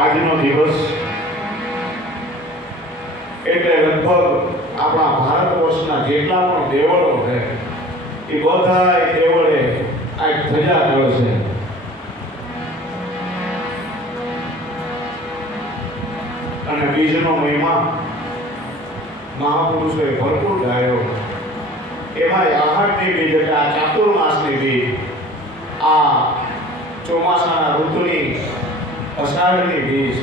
આજનો દિવસ એટલે લગભગ આપણા ભારત વર્ષના જેટલા પણ દેવળો છે એ બધા દેવળે આ ધજા કરશે. અને બીજનો મહિમા મહાપુરુષોએ ભરપૂર ગાયો. એમાં આહારની બીજ એટલે આ ચાતુર્માસની બીજ, આ ચોમાસાના ઋતુની અષાઢની બીજ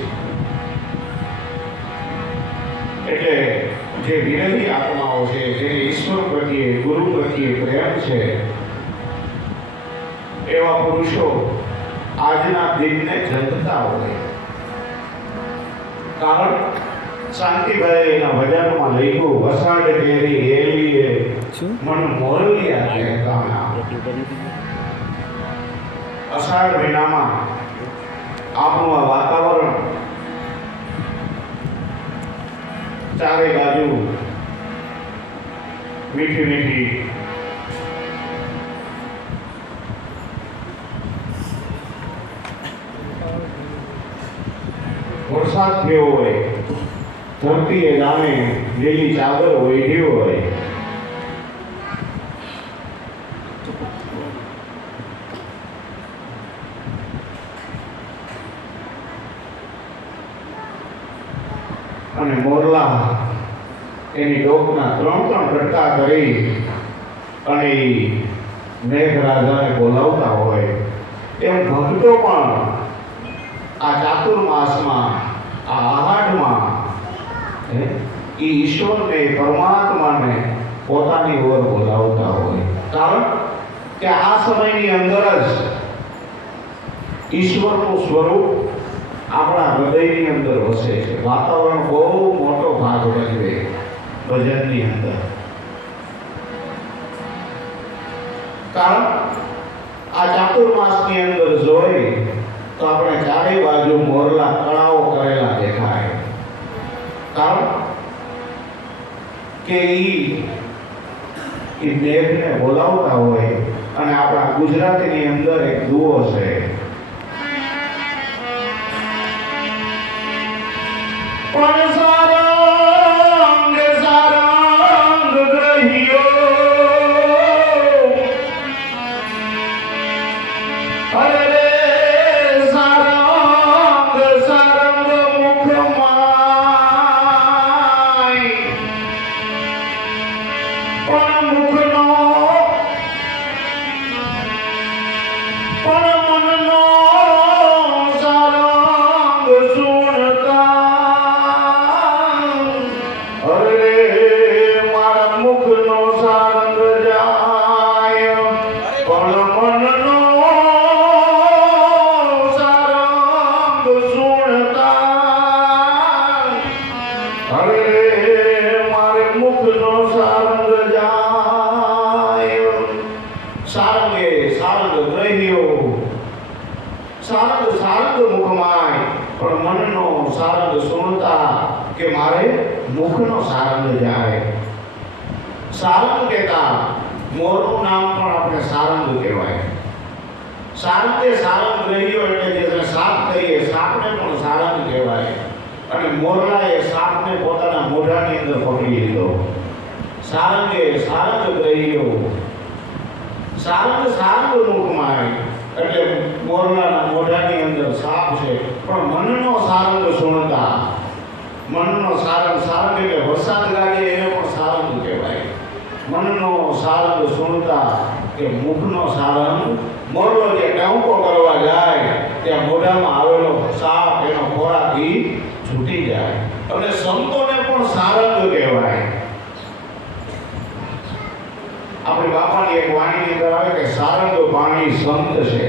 એટલે જે વિરહી આત્માઓ છે, જેને ઈશ્વર પ્રત્યે ગુરુ પ્રત્યે પ્રેમ છે, એવા પુરુષો આજના દિનને જંતતા હોય. કારણ શાંતિભાઈ એના ભજનમાં લખ્યું, વસાડ કેરી એલીએ મન મોરલિયા કહેતા. અષાઢ મહિનામાં આપણું આ વાતાવરણ ચારે બાજુ મીઠી મીઠી વરસાદ થયો હોય, ધરતીએ જાણે લીલી ચાદર ઓઢી હોય. અને મોરલા એની ડોકના ત્રણ કટકા કરી અને મેઘરાજાને બોલાવતા હોય. એમ ભક્તો પણ આ ચાતુર્માસમાં, આ આહાડમાં ઈશ્વરને, પરમાત્માને પોતાની ઓર બોલાવતા હોય. કારણ કે આ સમયની અંદર જ ઈશ્વરનું સ્વરૂપ આપણા હૃદયની અંદર વસે છે. વાતાવરણ બહુ મોટો ભાગ ભજવે ભજનની અંદર. કારણ આ ચાતુર્માસની અંદર જોઈ તો આપણે ચારે બાજુ મોરલા કળાઓ કરેલા દેખાય. કારણ કે ઈ મેઘને બોલાવતા હોય. અને આપણા ગુજરાતીની અંદર એક દુઓ છે, પણ સારંગ સારંગ ગ્રહિયો, અરે રે સારંગ સારંગ મુખમાય, પણ મુખનો પણ મનનો સારંગ સુણતા. સારંગ સારંગ મુખમાય, પણ મનનો સારંગ સુણતા, કે મારે મુખનો સારંગ જાય. સારંગ કહેતા મોરનું નામ પણ આપણે સારંગ કહેવાય. સારંગે સારંગ રહ્યો એટલે જે સાપ કહીએ, સાપને પણ સારંગ કહેવાય. અને મોરલાએ સાપને પોતાના મોઢાની અંદર પકડી લીધો. સારંગે સારંગ રહ્યો, સારંગ સારંગ મુખમાય એટલે મોરલાના મોઢાની અંદર સાપ છે, પણ મનનો સારંગ સુણતા. મનનો સારંગ, સારંગ એટલે વરસાદ લાગે એને પણ સારંગ કહેવાય. મનનો સારંગ સુણતા, કે મુખનો સારંગ. મોરલો જે ટહુકો કરવા જાય ત્યાં મોઢામાં આવેલો સાપ એનો ખોરાક છૂટી જાય. અને સંતોને પણ સારંગ કહેવાય. આપણી બાપાની એક વાણીની અંદર આવે કે સારંગ પાણી સંત છે.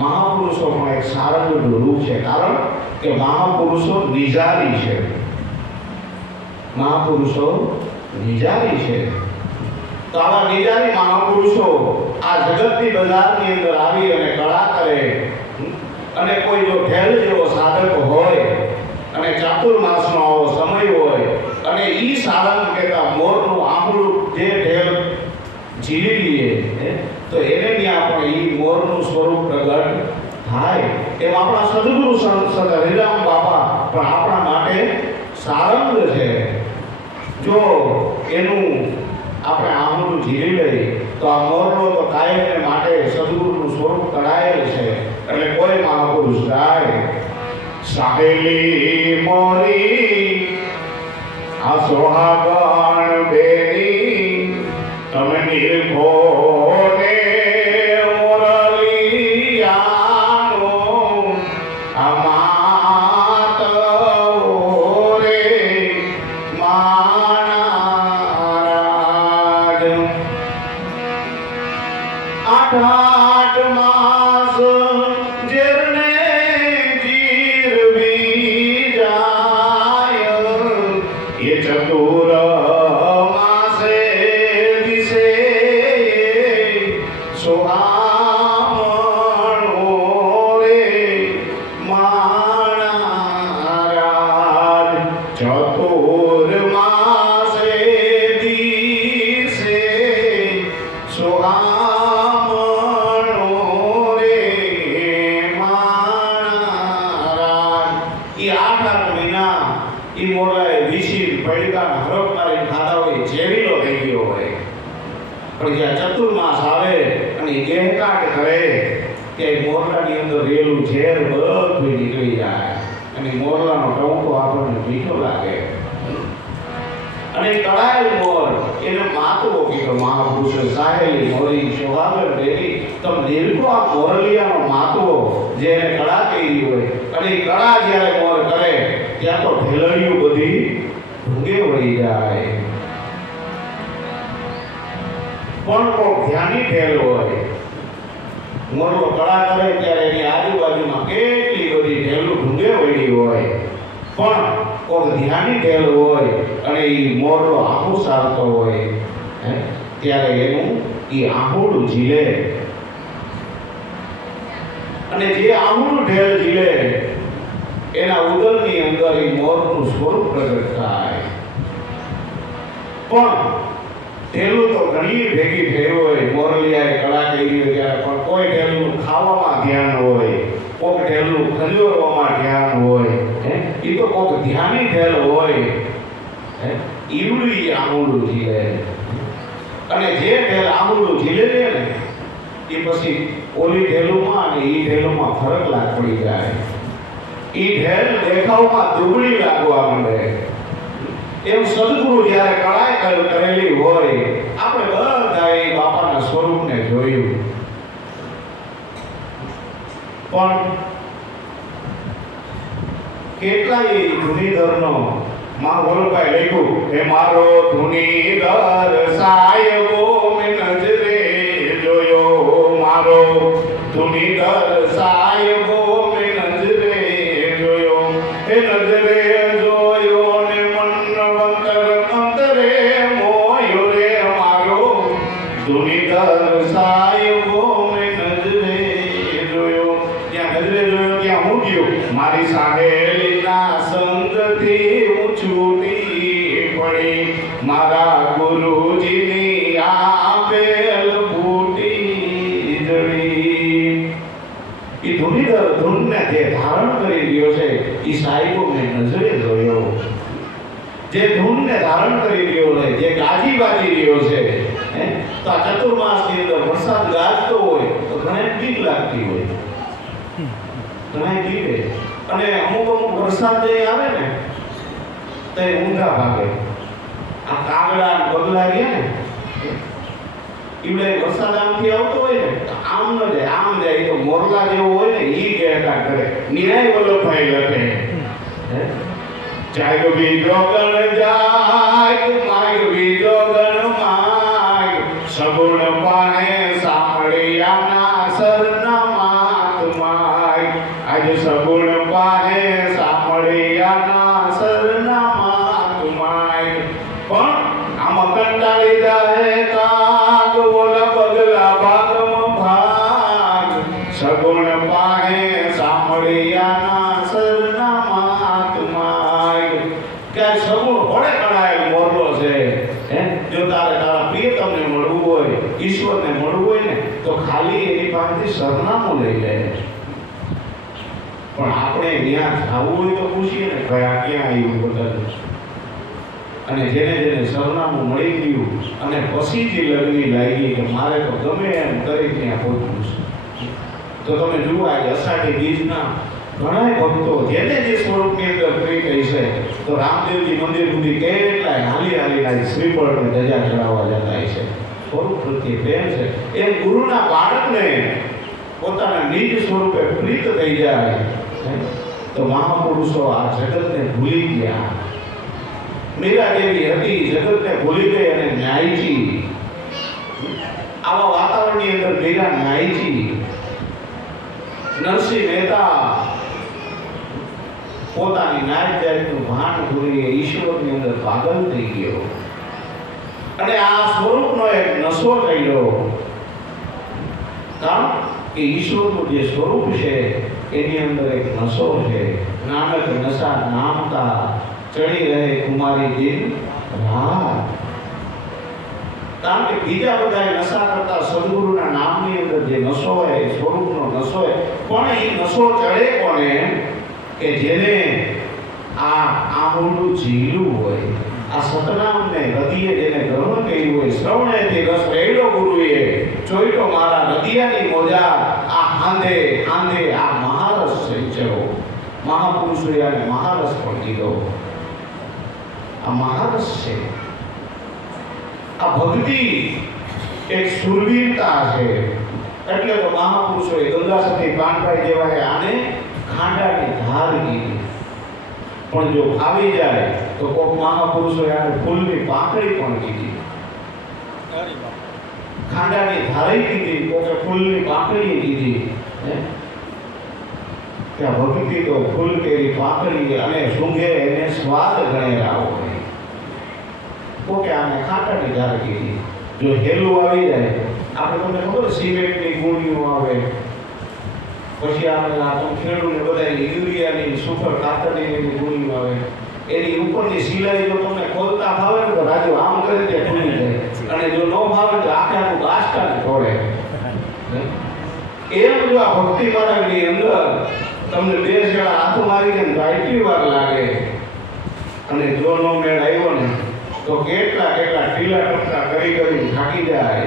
મહાપુરુષો પણ એક સારંગનું રૂપ છે. કારણ કે મહાપુરુષો નિજારી છે. મહાપુરુષો નિજારી છે. તો આવા નિજારી મહાપુરુષો આ જગતની બજારની અંદર આવી અને કળા કરે. અને કોઈ જો ઢેલ જેવો સાધક હોય અને ચાતુર્માસનો આવો સમય હોય અને ઈ સારંગ કહેતા મોરનું આંબળું જે ઢેલ ઝીલી લઈએ તો એને ત્યાં પણ ઈ મોરનું સ્વરૂપ પ્રગટ થાય એમ આપણા સદગુરુ સંત હરિરામ બાપા પણ આપણા માટે સારંગ છે. જો એનું આપણે આમળું ઝીલી લઈએ તો આ મોરલો તો કાયમને માટે સદગુરુનું સ્વરૂપ કરાયેલ છે. એટલે કોઈ મહાપુરુષ ગાય સાહેલી મોરી આ સોહાગણ બેની તમે નિર્ભોને મોરલિયાનો અમાત રે માણારાજ. આઠ માસ જેરને જીરવી જાય એ ચતુર માસે દિશે સોહામણો રે માણારાજ. ચતુર માસે દિશે સોહામણો રે માણારાજ. એ 8 મહિના એ મોરલાએ વિશી પડીકા હરફ મારી ખાધા હોય ઝેરીલો થઈ ગયો હોય. પણ જ્યાં ચતુર્માસ આવે અને ગેહકાટ કરે ત્યાં મોરલાની અંદર રહેલું ઝેર બધું નીકળી જાય અને મોરલાનો ટંકો આપણને મીઠો લાગે. અને કળાયેલ મોર એને માતવો કીધો મહાપુરુષે સાહેલી મોરી શોભાગર દેવી તમ નિર્કો આ મોરલિયાનો માતવો જેને કળા કરી હોય. અને એ કળા જ્યારે મોર કરે ત્યાં તો ઢેલડીઓ બધી ભૂંગે વળી જાય. પણ કોઈ ધ્યાની ઢેલ હોય મોરલો કળા કરે ત્યારે એની આજુબાજુમાં કેટલી બધી ઢેલું ભૂંગે વળી હોય. પણ કોઈ ધ્યાની ઢેલ હોય અને એ મોરલો આંખું સારતો હોય ત્યારે એનું એ આંખુડું ઝીલે. અને જે આંખુડું ઢેલ ઝીલે એના ઉદરની અંદર એ મોરનું સ્વરૂપ પ્રગટ થાય. પણ ઢેલું તો ઘણી ભેગી થઈ હોય મોરલિયાએ કળા કરી હોય ત્યારે પણ કોઈ ઢેલું ખાવામાં ધ્યાન હોય, કોઈક ઢેલું ખંજોરવામાં ધ્યાન હોય. એ તો કોઈક ધ્યાની ઢેલ હોય ઈવડી આંગળું ઝીલે. અને જે ઢેલ આંગળું ઝીલે છે ને એ પછી ઓલી ઢેલુમાં અને એ ઢેલુમાં ફરક પડી જાય. એ ઢેલ દેખાવમાં દુબળી લાગવા માંડે. એમ સદગુરુ જ્યારે કળાય કરેલી હોય આપણે બધાએ બાપાના સ્વરૂપને જોયું. પણ કેટલાય ધુનીધરનો માં ગોલભાઈ લખ્યું કે મારો ધુનીધર સાહેબો મેં નજરે જોયો. મારો ધુનીધર સાહેબો મેં નજરે જોયો. એ નજરે જોયો ને મન અંતરે મોયો રે મારો ધુનીધર સાહેબો મેં નજરે જોયો. ત્યાં નજરે જોયો ત્યાં હું ગયો મારી સાહેલીના સંગથી હું છૂટી પડી. મારા ગુરુજીની આપેલ ફૂટી જડી. એ ધુનીધર ધૂનને જે ધારણ કરી રહ્યો છે એ સાહેબો મેં નજરે જોયો. જે ધૂનને ધારણ કરી રહ્યો છે, જે ગાજી બાજી રહ્યો છે તો આ ચતુર્માસની અંદર વરસાદ ગાજતો હોય તો ઘણા બીક લાગતી હોય, ઘણા બીકે. અને અમુક વરસાદ જે આવે ને તો એ ઊંધા ભાગે. આ કાગડા બગલા રહ્યા ને ઈવડે વરસાદ આમથી આવતો હોય ને તો આમ ન જાય આમ જાય. તો મોરલા જેવો હોય ને ઈ કહેતા કરે નિરાય વલ્લભભાઈ લખે જાગ બીજો ગણ જાગ માગ બીજો ગણ માગ સગુણ પાણે સાંભળિયાના સરના માત માગ. આજે સગુણ પાણે સાંભળિયાના સરના માત માગ. પણ આમાં કંટાળી જાય કાગ ઓલા બગલા ભાગમાં ભાગ. સગુણ પાણે સાંભળિયાના સરના માત માગ. કે સગુણ હોડે કણાયેલ મોરલો છે. જો તારે તારા પ્રિયતમને મળવું હોય, ઈશ્વરને મળવું હોય ને તો ખાલી એની પાસેથી સરનામું લઈ લે. ત્યાં જવું હોય તો પૂછીએ ને ભાઈ આ ક્યાં આવ્યું બતાવ્યું. અને જેને જેને સરનામું મળી ગયું અને પછી જે લગ્ન લાગી કે મારે તો ગમે એમ કરી ત્યાં પહોંચવું છે. તો તમે જુઓ આજે અષાઢી બીજના ઘણા ભક્તો જેને જે સ્વરૂપની અંદર પ્રીત હશે તો રામદેવજી મંદિર સુધી કેટલાય હાલી શ્રીફળ ને ધજા ચડાવવા જતા હશે. સ્વરૂપ પ્રત્યે પ્રેમ છે. એમ ગુરુના બાળકને પોતાના નિજ સ્વરૂપે પ્રીત થઈ જાય તો મહાપુરુષો આ જગતને ભૂલી ગયા. મીરા દેવી હતી જગતને ભૂલી ગઈ અને ન્યાયજી. આવા વાતાવરણની અંદર મીરા ન્યાયજી. નરસિંહ મહેતા પોતાની નાત જાતનું ભાન ભૂલી ઈશ્વરની અંદર પાગલ થઈ ગયો અને આ સ્વરૂપનો એક નશો થયો. કારણ કે ઈશ્વરનું જે સ્વરૂપ છે એની અંદર એક નશો છે. નાનક નશા નામતા ચડી રહે કુમારી દિન રાત. કારણ કે બીજા બધા નશા કરતા સદગુરુના નામની અંદર જે નશો હોય સ્વરૂપનો નશો હોય પણ એ નશો ચડે કોને કે જેને આ આમોડું જીલું હોય, આ સતનામને હૃદયે જેને ગ્રહણ કર્યું હોય, શ્રવણેથી રસ રેડો ગુરુએ ચોઈટો મારા હૃદયની મોજા આ આંધે આંધે આ મહારસ સંચરો. મહાપુરુષોએ આને મહારસ પણ કીધો. આ મહારસ છે. આ ભક્તિ એક સુરવીરતા છે. એટલે તો મહાપુરુષોએ ગંગા સતી પાનભાઈ જેવાએ આને ખાંડાની ધાર કીધી. પણ જો આવી જાય તો કોક મહાપુરુષોએ આને ફૂલની પાંખડી પણ કીધી. ખાંડાની ધારે કીધી, કોકે ફૂલની પાંખડી કીધી. ત્યાં ભક્તિ તો ફૂલ કેરી પાંખડી અને સૂંઘે એને સ્વાદ ગણેલા હોય. કોકે આને ખાંડાની ધાર કીધી. જો હેલું આવી જાય, આપણે તમને ખબર સિમેન્ટની ગોળીઓ આવે, પછી આપણે આ ખેડૂને બધા યુરિયાની સુપર ખાતરની ગોળીઓ આવે, એની ઉપરની સિલાઈ જો તમને ખોલતા ફાવે ને તો રાજુ આમ કરી દે ખુલી જાય, અને જો ન ફાવે તો આખે આખું બાસકાને છોડે. એમ જો આ ભક્તિ માર્ગની અંદર તમને બે જણા હાથ મારી દે તો આટલી વાર લાગે, અને જો નો મેળ આવ્યો ને તો કેટલા ઢીલા ટપકા કરી થાકી જાય.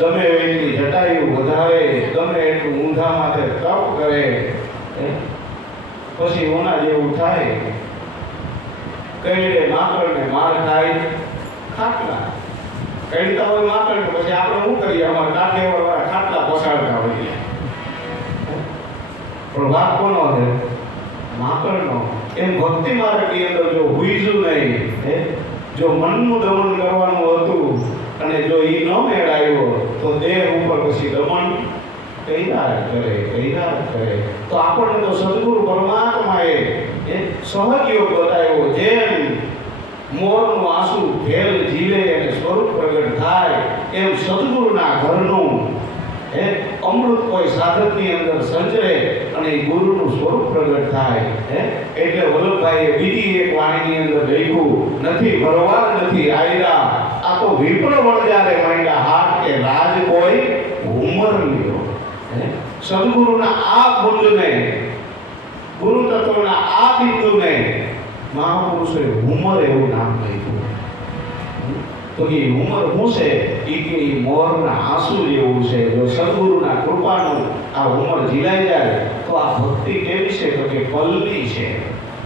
ગમે એની જટાયું વધારે, ગમે એટલું ઊંધા માથે તપ કરે, પછી ઓના જેવું થાય. કઈડે માકડને માર ખાય ખાટલા. કઈડતા હોય માકડ પછી આપણે શું કરીએ? અમારા કાઠિયાવાડ ખાટલા પસાડતા હોઈએ. પણ વાત કોનો છે? માકડનો. એમ ભક્તિ માર્ગની અંદર જો હુઈજું નહીં, જો મનનું દમન કરવાનું હતું અને જો એ ન મેળાયો તો દેહ ઉપર પછી દમન કર્યા કરે. તો આપણને તો સદગુરુ પરમાત્માએ સહજયોગ બતાવ્યો. જેમ મોરનું આંસુ ભેલ જીલે અને સ્વરૂપ પ્રગટ થાય, એમ સદગુરુના ઘરનું અમૃત કોઈ સાધકની અંદર સંચરે અને ગુરુનું સ્વરૂપ પ્રગટ થાય. એટલે વલ્લભભાઈએ બીજી એક વાણીની અંદર લખ્યું, નથી ભરવા નથી આયરા, આ તો વિપ્ર વણજારે માંડ્યા હાથ કે રાજ કોઈ ઉમર લ્યો. સદગુરુના આ ગુણને, ગુરુ તત્વના આ બિંદુને મહાપુરુષોએ ઉમર એવું નામ આપ્યું. તો એ ઉમર શું છે? એ કે મોરના આંસુ જેવું છે. જો સદગુરુના કૃપાનું આ ઉમર જીલાઈ જાય તો આ ભક્તિ કેવી છે? તો કે પલની છે.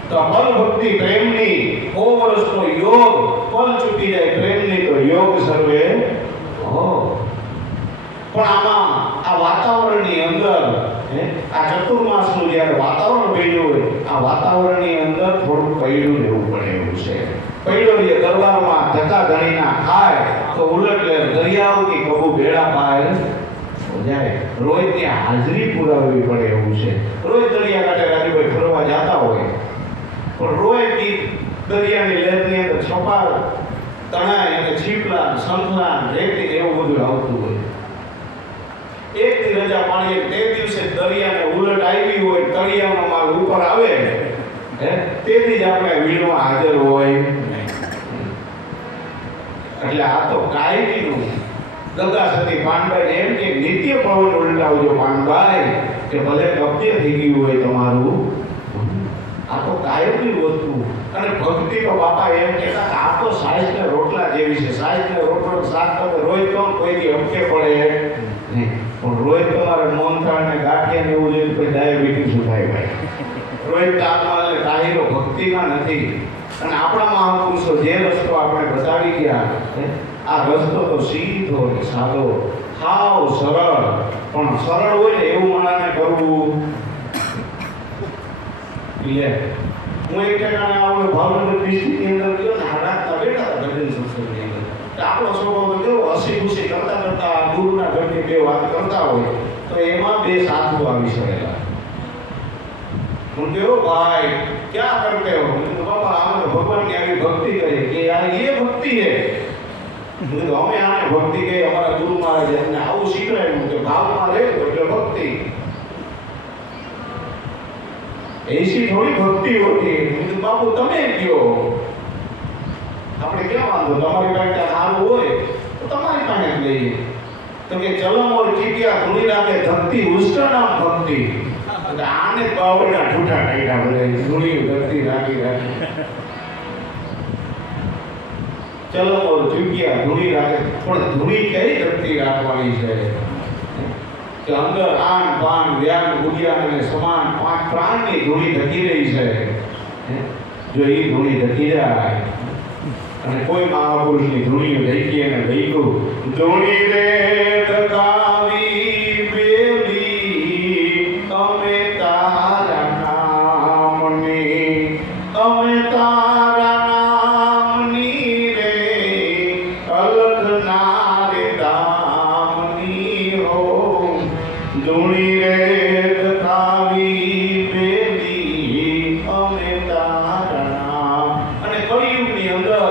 તો આ પલ ભક્તિ પ્રેમની, 100 વર્ષનો યોગ પલ ચૂકી જાય પ્રેમની તો યોગ સર્વે હો. પણ આમાં આ વાતાવરણની અંદર આ ચતુર્માસનું જ્યારે વાતાવરણ બન્યું હોય, આ વાતાવરણની અંદર થોડું પૈડું રહેવું પડે એવું છે. પૈડો જે દરબારમાં ધક્કા ધણીના ખાય તો ઉલટ દરિયાઓ કે કબુ બેડા પાય જાય. રોજ ત્યાં હાજરી પુરાવવી પડે એવું છે. રોજ દરિયા કાંઠે રાજુભાઈ ફરવા જતા હોય, પણ રોજ દરિયાની લહેરની અંદર છપાર તણાય અને છીપલા સંખલા રેતી એવું બધું આવતું હોય. એક દી રજા પાડીએ તે દિવસે દરિયાને ઉલટ આવી હોય, તળિયાનો માલ ઉપર આવે, તેથી જ આપણે વીણમાં હાજર હોય. એટલે આ તો કાયમીનું ગંગા સતી પાનભાઈ એમ કે નિત્ય પવન ઉલટાવજો પાનભાઈ, કે ભલે કબજે થઈ ગયું હોય તમારું, કાયમની વસ્તુ. અને ભક્તિ તો બાપા એમ કહેતા કે આ તો સાઈઝને રોટલા જેવી છે. સાઈઝને રોટલો શાક તમે રોજ તો કોઈથી અમકે પડે નહીં. પણ રોજ તમારે મોહનથાળ ને ગાંઠિયા ને એવું જોઈએ કોઈ ડાયાબિટીસ થાય ભાઈ. રોજ તાપમાન ને તાહીરો ભક્તિમાં નથી. અને આપણા મહાપુરુષો જે રસ્તો આપણે બતાવી ગયા, આ રસ્તો તો સીધો ને સાદો, સાવ સરળ. પણ સરળ હોય ને એવું મનાને કરવું. હું એક ઠેકાણે આપણે ભાવનગર ડિસ્ટ્રિક્ટની અંદર ગયો ને રાતના બેઠા હતા ભજન સત્સંગની અંદર. આપણો સ્વભાવ કેવો હસી ખુશી કરતા કરતા ગુરુના ઘરની બે વાત કરતા હોય તો એમાં બે સાધુ આવી સડેલા. હું કહ્યું ભાઈ ક્યાં કરતે હો? બાબા અમે ભગવાનની આવી ભક્તિ કરી. કે યાર એ ભક્તિ છે. અમે આને ભક્તિ કહી. અમારા ગુરુ મહારાજે અમને આવું શીખવાડ્યું કે ભાવમાં રહેવું એટલે ભક્તિ. એસી થોડી ભક્તિ હોતી. બાપુ તમે કયો આપણે ક્યાં વાંધો? તમારી પાસે સારું હોય તો તમારી પાસે જ લઈએ. તો કે ચલો મોર ચીટિયા ધૂણી રાખે ધરતી ઉષ્ટા નામ ભક્તિ. આને બાવળના ઠૂઠા કાઢ્યા બધા ધૂણી ધરતી રાખી રાખી. ચલો મોર ચીટિયા ધૂણી રાખે. પણ ધૂણી કઈ ધરતી રાખવાની છે? કે અંદર આન પાન વ્યાન બુદ્ધિયાન અને સમાન પાંચ પ્રાણની ધૂણી ઢકી રહી છે. જો એ ધૂણી ઢકી જાય અને કોઈ મહાપુરુષની ધૂણી ઢકી અને ઢક્યું ધૂણી રે ઢકાવી બેલી અમે તારા નામની, અમે તારા નામની રે અલગ નારે દામની હો. ધૂણી રે ઢકાવી બેલી અમે તારા નામ. અને કળિયુગની અંદર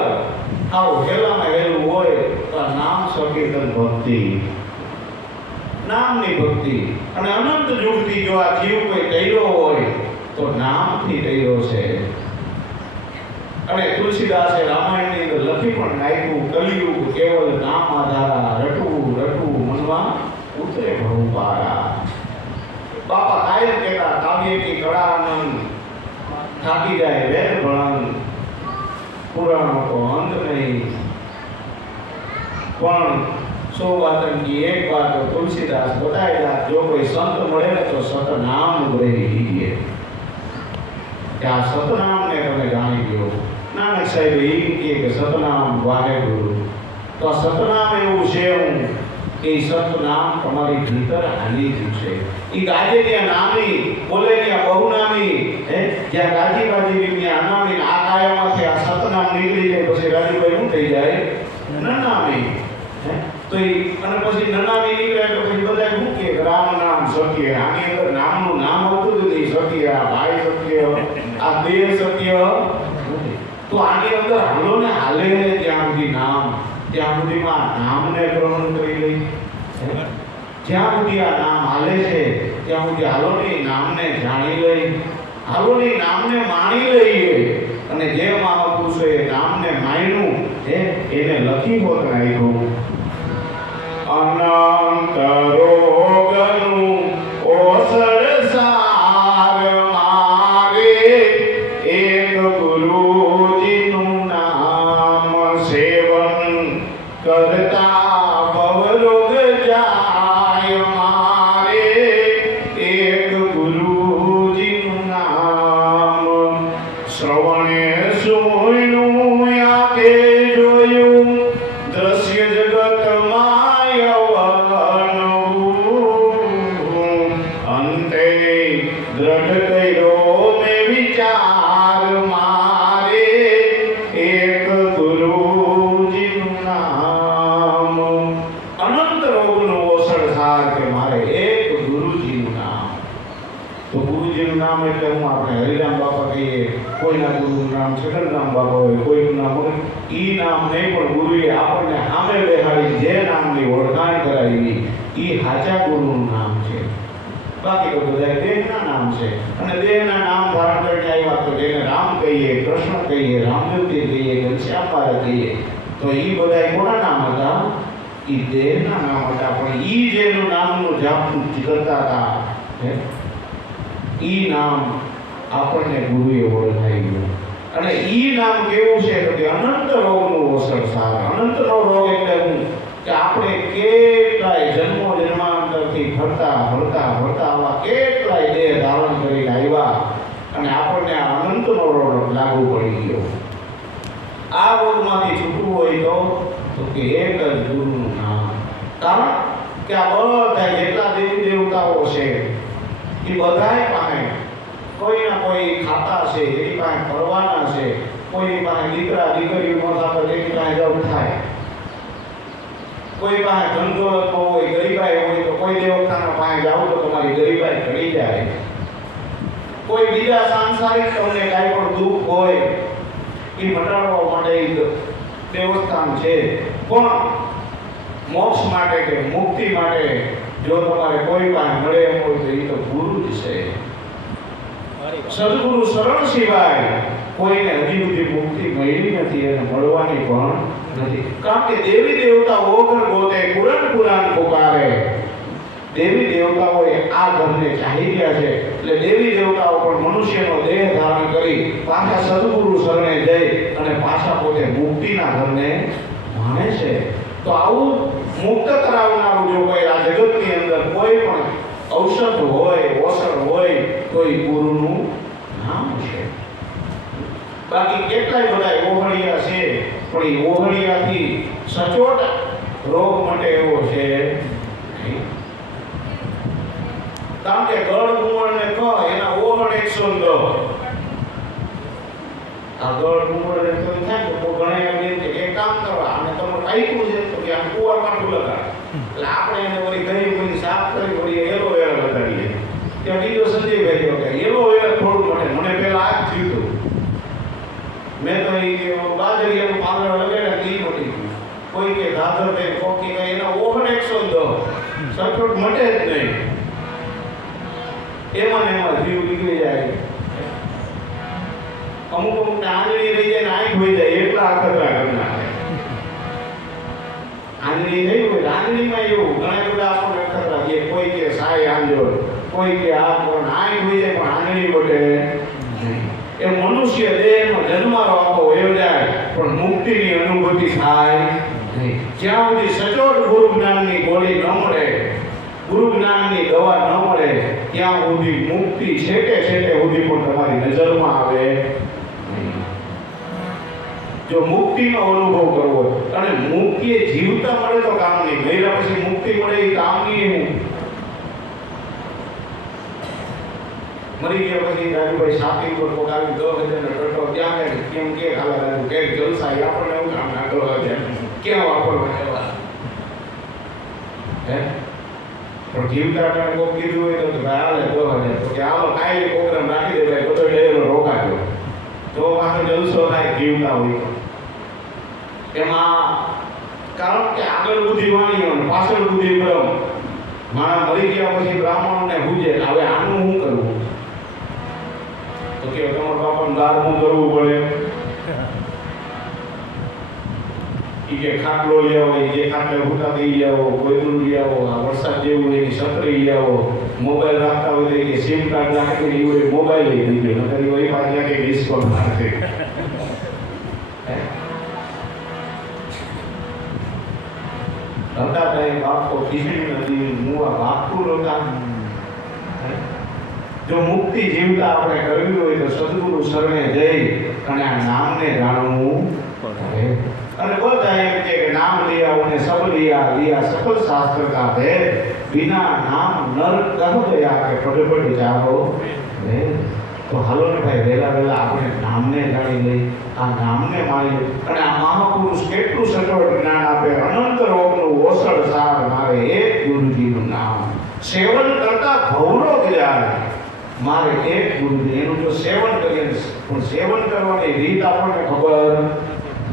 આવું હેલામાં હેલું હોય તો નામ સંકીર્તન ભક્તિ, નામની ભક્તિ. અને અનંત યુગથી જો આ જીવ કોઈ કર્યો હોય તો નામથી કર્યો છે. અને તુલસીદાસે રામાયણની અંદર લખી પણ નાખ્યું કલિયુગ કેવલ નામ આધારા રટવું રટવું મનમાં ઉતરે ભવપારા. બાપા કાયમ કહેતા કાવ્ય કી કળાનંદ થાકી જાય વેદ ભણન પુરાણો તો અંત નહીં. પણ સો વાતન કી એક વાત તુલસીદાસ બતાવેલા જો કોઈ સંત મળે ને તો સતનામ ગ્રહી લીજીએ. કે આ સતનામને તમે જાણી લો. નાનક સાહેબ એ કહે કે સતનામ વાહેગુરુ. તો આ સતનામ એવું છે હું કે સતનામ તમારી ભીતર હાલી જ છે. એ ગાજે ત્યાં નામી બોલે ત્યાં બહુનામી, જ્યાં ગાજી બાજી ત્યાં અનામી. આ કાયામાંથી આ સતનામ નીકળી જાય પછી રાજીભાઈ શું થઈ જાય? નનામી. તો એ અને પછી નનામી નીકળે તો પછી બધા શું કે રામ નામ સત્ય. આની અંદર નામનું નામ હોતું જ નહીં. સત્ય આ ભાઈ સત્ય, આ દેહ સત્ય. તો આની અંદર હાલો ને હાલે ત્યાં સુધી નામ, ત્યાં સુધીમાં નામને ગ્રહણ કરી લઈ. જ્યાં સુધી આ નામ હાલે છે ત્યાં સુધી હાલો ની નામને જાણી લઈ, હાલો ની નામને માણી લઈએ. અને જે મહાપુરુષોએ નામને માન્યું એને લખી હોત નાખ્યું અનંત રોગનું ઓસડ સાર મારે એક ગુરુજીનું નામ સેવન કરતા ભવરોગ જાય મારે એક ગુરુજીનું નામ. શ્રવણે સુણ્યું આંખે જોયું દ્રશ્ય જગતમાં યવનવું. અંતે દ્રઢ કર્યો મેં વિચાર મારે એક ગુરુજીનું નામ. અનંત રોગનું ઓસડસાર કે મારે એક ગુરુજીનું નામ. તો ગુરુજીનું નામ એટલે હું આપણે હરિરામ બાપા કહીએ, કોઈના ગુરુનું નામ છગનરામ બાપા હોય, કોઈનું નામ હોય. ઈ નામ નહીં પણ ગુરુએ આપણને સામે બેહાડી જે નામની ઓળખાણ કરાવી ઈ સાચા ગુરુનું નામ છે. બાકી તો બધા દેહના નામ છે. અને દેહના નામ ધારણ કરીને આવ્યા તો જેને રામ કહીએ, કૃષ્ણ કહીએ, રામદેવજી કહીએ, ઘનશ્યામ મહારાજ કહીએ તો ઈ બધા કોના નામ હતા? ઈ દેહના નામ હતા. પણ ઈ જેનું નામનું જાપ કરતા હતા ઈ નામ આપણને ગુરુએ ઓળખાઈ ગયો. અને ઈ નામ કેવું છે કે અનંત રોગનું ઓસરસાર. અનંતનો રોગ એટલે હું કે આપણે કેટલાય જન્મો જન્માંતરથી ફરતા ફરતા ફરતા આવા કેટલાય દેહ ધારણ કરીને આવ્યા અને આપણને આ અનંતનો રોગ લાગુ પડી ગયો. આ રોગમાંથી છૂટવું હોય તો કે એક જ ગુરુનું નામ. કારણ કે આ બધા જેટલા દેવી દેવતાઓ છે એ બધાય પાસે કોઈના કોઈ ખાતા છે, એની પાસે પરવાના છે, કોઈની પાસે દીકરા દીકરીઓ ન થતા તેની પાસે જવું થાય, કોઈ પાસે ધંધો હોય, ગરીબાઈ હોય તો કોઈ દેવતાના પાસે જાવ તો તમારી ગરીબાઈ ઘટી જાય. કોઈ બીજા સાંસારિક તમને કાંઈ પણ દુઃખ હોય એ મટાડવા માટે દેવસ્થાન છે. પણ મોક્ષ માટે કે મુક્તિ માટે જો તમારે કોઈ પાસે મળે એમ હોય તો એ તો ગુરુ જ છે. સદગુરુ શરણ સિવાય કોઈને હજી સુધી મુક્તિ મળી નથી અને મળવાની પણ નથી. કારણ કે દેવી દેવતા ઓગર ગોતે પુરાણ પુરાણ પુકારે. દેવી દેવતાઓએ આ ઘરને ચાહી ગયા છે એટલે દેવી દેવતાઓ પણ મનુષ્યનો દેહ ધારણ કરી પાછા સદગુરુ શરણે જઈ અને પાછા પોતે મુક્તિના ઘરને માને છે. તો આવું મુક્ત કરાવનારું જો કોઈ આ જગતની અંદર કોઈ પણ ઔષધ હોય, ઓસર હોય તો એ ગુરુનું નામ છે. બાકી કેટલાય બધા ઓહળિયા છે પણ એ ઓહળિયાથી સચોટ રોગ માટે એવો છે નહીં. કારણ કે ગળ ગુમણ ને ક એના ઓહળ 110. આ ગળ ગુમણ ને તો થાય તો ઘણા એમ કે એક કામ કરવા અને તમે કાઈકું છે તો કે આ કુવા કાઢું લગાડ એટલે આપણે એને વળી ગઈ બધી સાફ કરી વળી એલોવેરા લગાડીએ. ત્યાં બીજો સંજયભાઈ કહ્યો કે એલોવેરા થોડું માટે મને પહેલા આ જ થયું હતું. મેં તો એ બાજરીયાનું પાંદડા લગાડ્યા તે મટી ગયું. કોઈ કે ગાજર કે કોકી કે એના ઓહળ 110 સચોટ મટે જ નહીં. એમાં જીવ નીકળી જાય. અમુક અમુક આંગળી રહી જાય ને આંખ હોઈ જાય એટલા અખતરા કરી નાખે. આંગળી નહીં હોય આંગળીમાં એવું ઘણા બધા આપણને અખતરા કે કોઈ કે સાય આંજો, કોઈ કે આ પણ આંખ હોઈ જાય પણ આંગળી વટે નહીં. એ મનુષ્ય દેહનો જન્મારો આખો વયો જાય પણ મુક્તિની અનુભૂતિ થાય નહીં. જ્યાં સુધી સચોટ ગુરુ જ્ઞાનની ગોળી ન મળે, ગુરુ જ્ઞાનની દવા ન મળે ત્યાં સુધી મુક્તિ છેટે છેટે સુધી પણ તમારી નજરમાં આવે નહીં. જો મુક્તિનો અનુભવ કરવો અને મુક્તિ જીવતા મળે તો કામની, મહિલા પછી મુક્તિ મળે એ કામની. હું મરી ગયા પછી રાજુભાઈ સાપી પર પોકાવી 10,000 નો ટટો ત્યાં કેમ કે હાલા રાજુ કે જલસા આપણને એવું કામ ના 10,000 કેમ વાપરવા એવા હે. પણ જીવતા આપણે કોક કીધું હોય તો હાલે 10,000 તો કે હાલો કાંઈ પ્રોગ્રામ રાખી દે ભાઈ બધો ડેરો રોકાજો તો આખો જલસો થાય જીવતા હોય તો. એમાં કારણ કે આગળ બુદ્ધિ વાણીઓ પાછળ બુદ્ધિ બ્રહ્મ. મારા મરી ગયા પછી બ્રાહ્મણોને પૂછે હવે આનું શું કરવું તો કે તમારા બાપાને દારૂ કરવું પડે. કે ખાટલો લઈ આવો, જે ખાટલે ભૂતા દઈ આવો, કોઈનું લઈ આવો, આ વરસાદ જેવું હોય એની છત્રી લઈ આવો, મોબાઈલ રાખતા હોય કે સિમ કાર્ડ નાખી હોય મોબાઈલ લઈ દીધો નકર હોય પાછી નાખી ડિસ્કોન્ટ નાખે. હતા કઈ બાપકો ખીચડી નથી મુવા બાપતું નહોતા. જો મુક્તિ જીવતા આપણે કરવી હોય તો સદગુરુ શરણે જઈ અને આ નામને જાણવું પડે. અને બધા એમ કે નામ लिया उन्हें सब लिया लिया सकल शास्त्र का भेद बिना नाम नर कह गया के पड़े पड़े जाओ तो हालो ने भाई वेला वेला આપણે નામને જાણી લઈ આ નામને માની અને આ મહાપુરુષ કેટલું સચોટ જ્ઞાન આપે. અનંત રોગનું ઓસડ સાર મારે એક ગુરુજીનું નામ સેવન કરતા ભવરોગ જાય મારે એક ગુરુજી એનું જો સેવન કરીએ પણ સેવન કરવાની રીત આપણને ખબર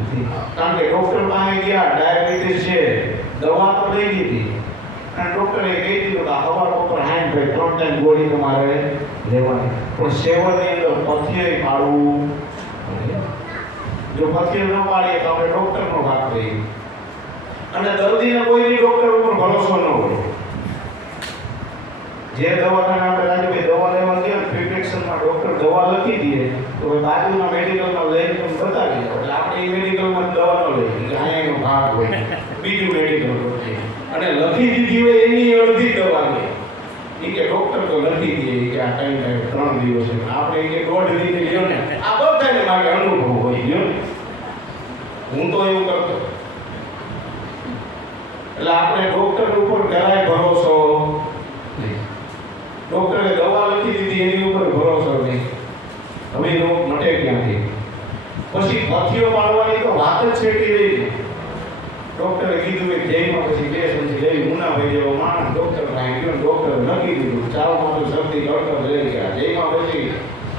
નથી. કારણ કે ડોક્ટર પાસે ગયા ડાયાબિટીસ છે દવા તો લઈ લીધી અને ડોક્ટરે કહી દીધું કે હવાર ઉપર 60 ભાઈ 3 ટાઈમ ગોળી તમારે લેવાની પણ સેવનની અંદર પથ્ય પાડવું જો પથ્ય ન પાડીએ તો આપણે ડોક્ટરનો ભાગ લઈએ અને દર્દીને કોઈની ડોક્ટર ઉપર ભરોસો ન હોય. જે દવાખાને આપણે રાજુભાઈ દવા લેવા ગયા પ્રિસ્ક્રિપ્શનમાં ડોક્ટર ડૉક્ટર દવા લખી દે તો હવે બાજુના મેડિકલમાં લઈને તમે બતાવી દો એટલે આપણે એ મેડિકલમાં દવા ન લઈએ કે અહીંયા એનો ભાગ હોય બીજું મેડિકલ હોય અને લખી દીધી હોય એની અડધી દવા લે એ કે ડૉક્ટર તો લખી દે કે આ ટાઈમ 3 દિવસ છે આપણે એ કે 1.5 દિન લ્યો ને આ બધાને માટે અનુભવ હોય લ્યો હું તો એવું કરતો એટલે આપણે ડૉક્ટર ઉપર જરાય ભરોસો નહીં ડૉક્ટરે દવા લખી દીધી એની ઉપર ભરોસો નહીં હવે રોગ મટે ક્યાંથી પછી પથ્યો પાડવાની તો વાત જ છેટી રહી ડૉક્ટરે કીધું કે જઈમાં પછી 2 સંથી લઈ મુનાભાઈ જેવો માણસ ડૉક્ટર પાસે ગયો ડૉક્ટરે લખી દીધું ચાલો મારું શરદી ડૉક્ટર લઈ ગયા જઈમાં પછી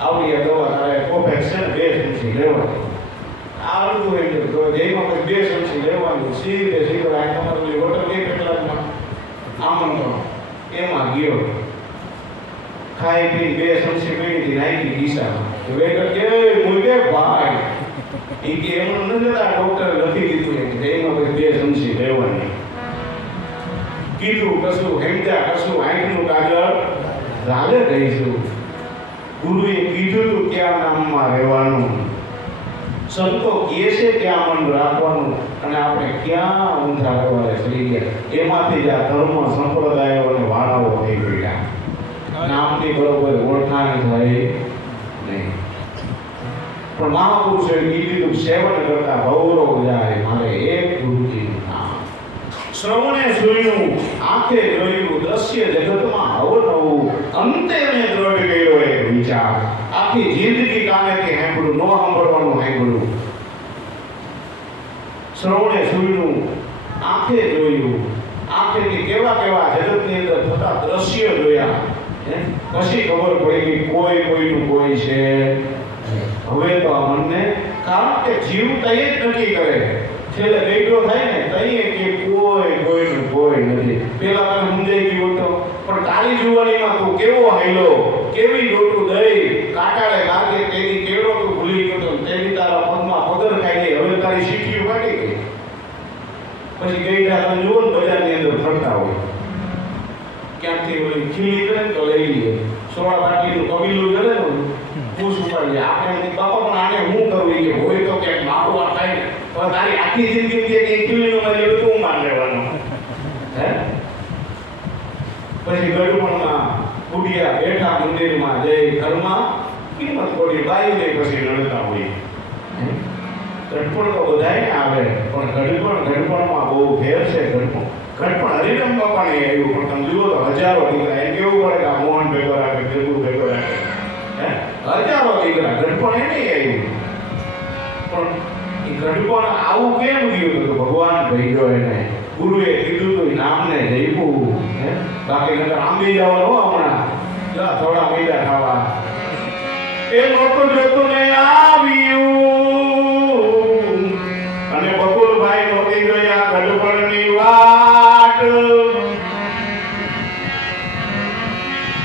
આવડી આ દવા તારે કોફેક્સ છે ને 2 સંથી લેવાની આવડું એટલે તો જઈમાં પછી 2 સંથી લેવાનું સીધે આ તમારું હોટલ કે કેટલાકમાં આમંત્રણ એમાં ગયો ખાઈ પી 2 સંથી પીડી નાખી ગીસામાં તો વેટર કે મુજે ભાઈ એ કે એમનું ન જતા ડૉક્ટર લખી દીધું કે જઈમાં પછી 2 સંથી લેવાની કીધું કશું હેમજા કશું આંખનું કાજળ ઝાલે દઈશું ગુરુએ કીધું કે આ નામમાં રહેવાનું સંતો કહે છે ક્યાં મન રાખવાનું અને આપણે ક્યાં ઊંધા કરવાને ચડી ગયા એમાંથી જ આ ધર્મ સંપ્રદાયો અને વાળાઓ થઈ ગયા નામની બરોબર ઓળખાણ થાય નહીં પણ મહાપુરુષોએ કીધું સેવન કરતા ગૌરવ જાય મારે એક ગુરુજીનું નામ શ્રવણે જોયું આંખે જોયું દ્રશ્ય જગતમાં અવનવું અંતે મેં દ્રઢ કર્યો એક વિચાર આખી જિંદગી કાનેથી સાંભળ્યું ન સાંભળવાનું સાંભળ્યું શ્રવણે જોયું આંખે જોયું આંખેથી કેવા કેવા જગતની અંદર થતા દ્રશ્ય જોયા પછી ખબર પડી કે કોઈ કોઈનું કોઈ છે હવે તો આ મનને કારણ કે જીવ તય જ નક્કી કરે છેલ્લે બેઠો થાય ને તઈએ કે કોઈ કોઈનું કોઈ નથી પેલા તને સમજાઈ ગયું તો પણ તારી જુવાનીમાં તું કેવો હાઈલો કેવી ડોટું દઈ કાટાળે લાગે તેની કેળો તું ભૂલી ગયો તો તેની તારા પગમાં પગર ખાઈ ગઈ હવે તારી શીખી વાટી ગઈ પછી ગઈ તમે જુઓ ને બજારની અંદર ફરતા હોય ક્યાંકથી ઓલી ખીલી કરે તો લઈ લઈએ સોળા બાટીનું કબીલું કરે ને પૂછ ઉપાડી આપણે બાપા પણ આને હું કરું કે હોય તો ક્યાંક મારું આ થાય ને તો તારી આખી જિંદગી કે ખીલીનું મારી એવું તું માન લેવાનું હે પછી ગઢપણમાં કુડિયા બેઠા મંદિરમાં જઈ ઘરમાં કિંમત કોડી બાઈને પછી લડતા હોય ગઢપણ તો બધાય આવે પણ ગઢપણમાં બહુ ફેર છે ગઢપણ હરિરામ બાપાને આવ્યું પણ તમે જુઓ તો હજારો દીકરા એમ કેવું પડે કે આ મોહન ભેગો રાખે ભેગું ભેગો રાખે હે હજારો દીકરા ગઢપણ એ નહીં આવ્યું પણ એ ગઢપણ આવું કેમ ગયું તો ભગવાન ભેગો એને ગુરુએ કીધું તો નામને જઈવું હે બાકી નકર આંબી જવાનું હમણાં જા થોડા મૈદા ખાવા એ મોટું જોતું ને આવ્યું અને બકુલભાઈ નોતી ગયા ગઢપણની વાટ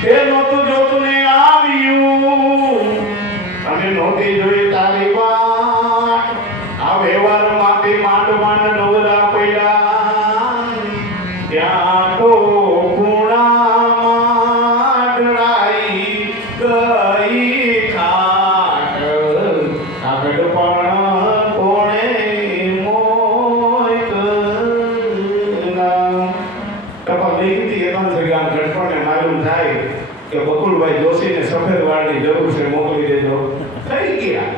એ નોતું જોતું ને આવ્યું અને નોતી જોઈ તારી વાટ આ વ્યવહારમાંથી માંડ માંડ નવરા પડ્યા ત્યાં તો ખૂણામાં ઢળાઈ ગઈ ખાટ આ ગઢપણ કોણે મોય કરના ટપા દેખતી એના જગ્યા ગઢપણને માલુમ થાય કે બકુલભાઈ જોશીને સફેદ વાળની જરૂર છે મોકલી દેજો થઈ ગયા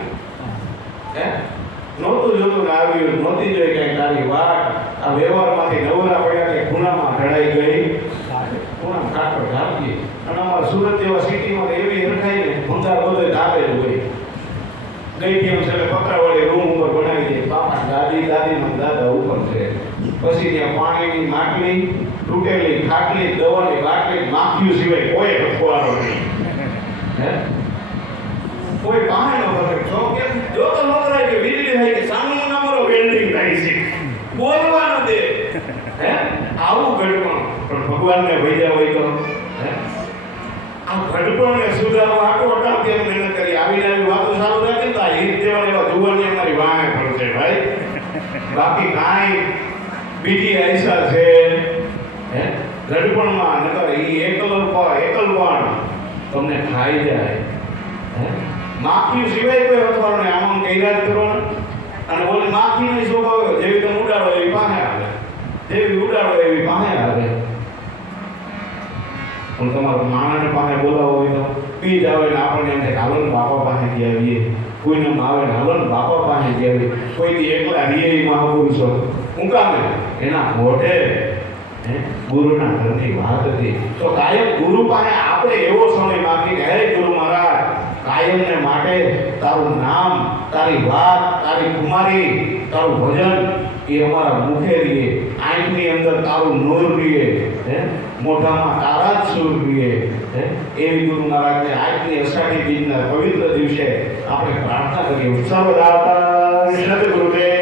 હે નહોતું જોતું ને આવ્યું નહોતી જોઈ કઈ તારી વાત આ વ્યવહારમાંથી નવરા પડ્યા કે ખૂણામાં ઢળાઈ ગઈ ખૂણા કાકડ ઢાંકી અને અમારા સુરત જેવા સિટીમાં એવી રખાઈ ને ભંગાર બધે ધાબે જ હોય ગઈ કેમ છે પતરાવાળી રૂમ ઉપર બનાવી દે બાપા દાદીનો દાદા ઉપર છે પછી ત્યાં પાણીની માટલી તૂટેલી ખાટલી દવાની બાટલી માખ્યું સિવાય કોઈ રખવાનો નહીં હે કોઈ બહાર ન ફરે જો તો નોકરાય કે વીજળી થાય કે સામનો નંબરો વેલ્ડિંગ થાય છે બોલવા ન દે હે આવું ઘડપણ પણ ભગવાનને ભૈયા હોય તો હે આ ઘડપણને સુધારવા આટો અટાવ કેમ મહેનત કરી આવી આવી વાતો ચાલુ રાખી તો આ હિત દેવાને એવા જુવાની અમારી વાહે પડશે ભાઈ બાકી કાંઈ બીજી આયસા છે હે ઘડપણમાં નકર એ એકલ પણ તમને ખાઈ જાય માખી સિવાય કોઈ અથવાડું નહીં. આમાં કૈરાજ કરો ને અને બોલી માખી નહીં સ્વભાવ જેવી તમે ઉડાડો એવી પાસે આવે, જેવી ઉડાડો એવી પાસે આવે. પણ તમારો માણસને પાસે બોલાવો હોય તો પી જ આવે ને આપણને એમ થાય હાલો ને બાપા પાસે જઈ આવીએ. કોઈને આવે ને હાલો ને બાપા પાસે જઈ આવીએ. કોઈથી એકલા રીએ મહાપુરુષો હું કામે એના મોઢે ગુરુના ઘરની વાત હતી. તો કાયમ ગુરુ પાસે આપણે એવો સમય માગીએ કે હે ગુરુ મહારાજ, કાયમને માટે તારું નામ, તારી વાત, તારી કુમારી, તારું ભજન એ અમારા મુખે રહીએ, આંખની અંદર તારું નૂર રહીએ, મોઢામાં તારા જ સુર રહીએ. એવી ગુરુ મહારાજને આજની અષાઢી બીજના પવિત્ર દિવસે આપણે પ્રાર્થના કરીએ. સર્વદાતા સદગુરુદેવ